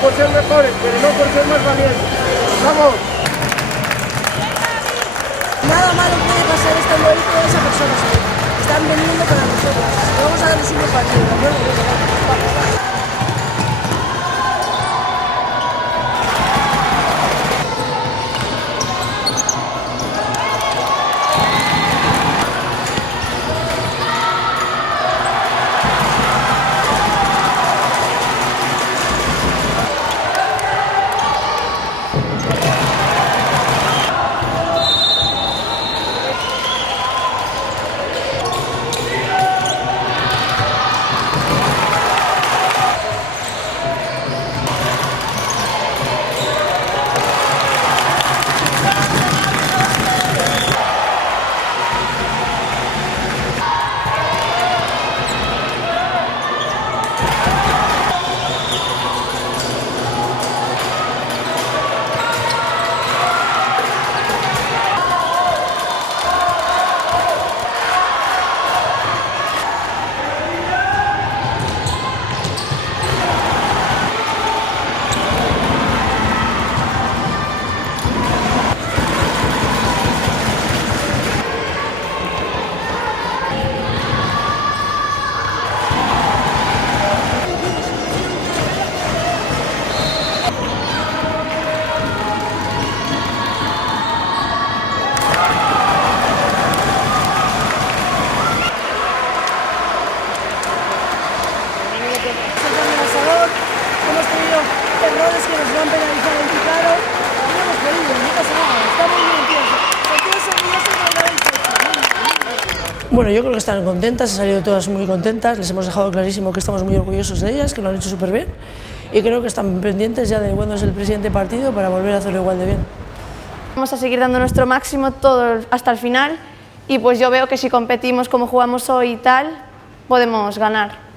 por ser mejores, pero no por ser más valientes. ¡Vamos! Nada malo puede pasar estando ahí todas esas personas ahí. Están veniendo para nosotros. Vamos a darles un partido, ¿de acuerdo? Hemos tenido errores que nos han penalizado en claro y no hemos podido, no pasa nada, está muy bien, tío. Sentíos orgullosos de lo que habéis hecho. Bueno, yo creo que están contentas, han salido todas muy contentas, les hemos dejado clarísimo que estamos muy orgullosos de ellas, que lo han hecho súper bien y creo que están pendientes ya de cuándo es el presidente partido para volver a hacerlo igual de bien. Vamos a seguir dando nuestro máximo todo hasta el final y pues yo veo que si competimos como jugamos hoy y tal, podemos ganar.